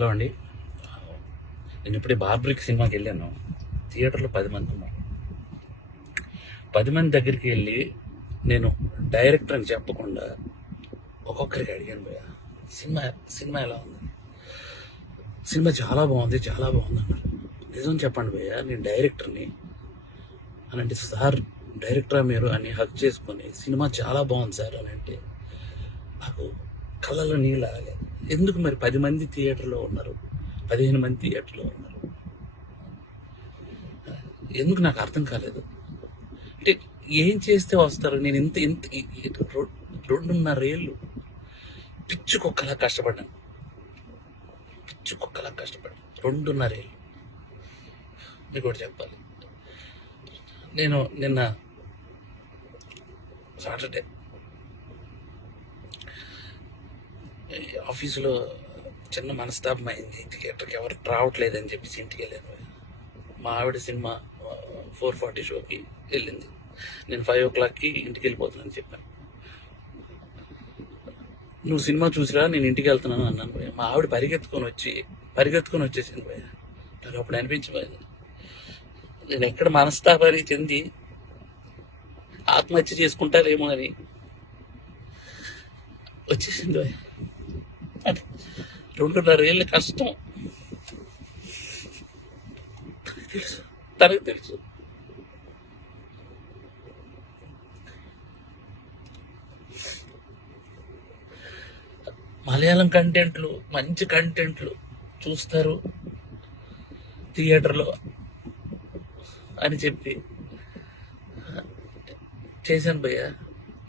Hello అండి. నేను ఇప్పుడే బార్బరిక్ సినిమాకి వెళ్ళాను. థియేటర్లో 10 మంది ఉన్నారు. 10 మంది దగ్గరికి వెళ్ళి నేను డైరెక్టర్ అని చెప్పకుండా ఒక్కొక్కరికి అడిగాను, భయ్య సినిమా సినిమా ఎలా ఉంది? సినిమా చాలా బాగుంది అన్నారు. నిజం చెప్పండి భయ్య, నేను డైరెక్టర్ని అని అంటే, సార్ డైరెక్టరా మీరు అని హక్ చేసుకొని సినిమా చాలా బాగుంది సార్ అని అంటే నాకు కళ్ళలో నీళ్ళు ఆగలేదు. ఎందుకు మరి 10 మంది థియేటర్లో ఉన్నారు, 15 మంది థియేటర్లో ఉన్నారు, ఎందుకు నాకు అర్థం కాలేదు. అంటే ఏం చేస్తే వస్తారు? నేను ఇంత ఇంత 2.5 ఏళ్ళు పిచ్చుకొక్కలా కష్టపడ్డాను. 2.5 ఏళ్ళు. మీకు ఒకటి చెప్పాలి, నేను నిన్న సాటర్డే ఆఫీసులో చిన్న మనస్తాపం అయింది. థియేటర్కి ఎవరు రావట్లేదని చెప్పేసి ఇంటికి వెళ్ళాను. మా ఆవిడ సినిమా 4:40 షోకి వెళ్ళింది. నేను 5 o'clockకి ఇంటికి వెళ్ళిపోతున్నాను చెప్పాను. నువ్వు సినిమా చూసిరా, నేను ఇంటికి వెళ్తున్నాను అన్నాను భయ్య. మా ఆవిడ పరిగెత్తుకొని వచ్చేసింది భయ్య. నాకు అప్పుడు అనిపించిపోయింది, నేను ఎక్కడ మనస్తాపానికి చెంది ఆత్మహత్య చేసుకుంటారేమో అని వచ్చేసింది భయ్య. అంటే 2.5 ఏళ్ళ కష్టం తనకు తెలుసు. మలయాళం కంటెంట్లు, మంచి కంటెంట్లు చూస్తారు థియేటర్లో అని చెప్పి చేశాను భయ్య.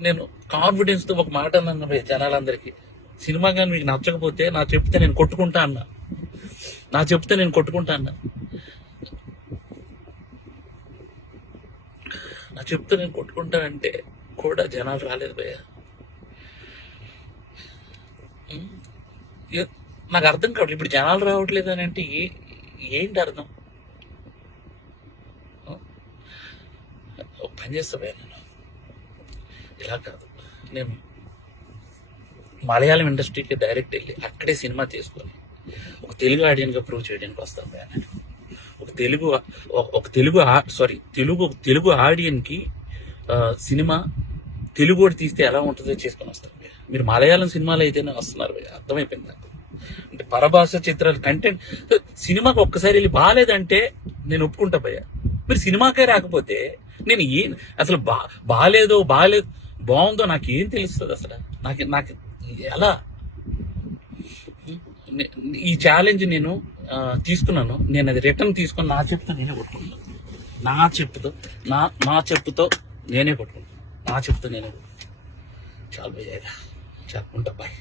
నేను కాన్ఫిడెన్స్తో ఒక మాట అన్నాను భయ్య జనాలందరికీ, సినిమా కానీ మీకు నచ్చకపోతే నా చెప్తే నేను కొట్టుకుంటా అన్నా. నా చెప్తే నేను కొట్టుకుంటా అంటే కూడా జనాలు రాలేదు భయ్య. నాకు అర్థం కావట్లేదు, ఇప్పుడు జనాలు రావట్లేదు అని అంటే ఏంటి అర్థం? ఒక పని చేస్తా భయ్య, నేను ఇలా కాదు, నేను మలయాళం ఇండస్ట్రీకి డైరెక్ట్ వెళ్ళి అక్కడే సినిమా తీసుకొని ఒక తెలుగు ఆడియన్గా ప్రూవ్ చేయడానికి వస్తాను భయ్య. నేను ఒక తెలుగు ఆడియన్కి సినిమా తెలుగు కూడా తీస్తే ఎలా ఉంటుందో చేసుకొని వస్తాను భయ్య. మీరు మలయాళం సినిమాలు అయితేనే వస్తున్నారు భయ్య, అర్థమైపోయింది నాకు. అంటే పరభాష చిత్రాలు కంటెంట్ సినిమాకి ఒక్కసారి వెళ్ళి బాగాలేదంటే నేను ఒప్పుకుంటా భయ్య. మీరు సినిమాకే రాకపోతే నేను అసలు బాగాలేదు బాగుందో నాకేం తెలుస్తుంది అసలు? నాకు ఎలా? ఈ ఛాలెంజ్ నేను తీసుకున్నాను, నేను అది రిటర్న్ తీసుకొని నా చెప్పుతో నేనే కొట్టుకుంటాను. నా చెప్పుతో నేనే కొట్టుకుంటాను. చాలు భయ్య, ఉంటా బాయ్.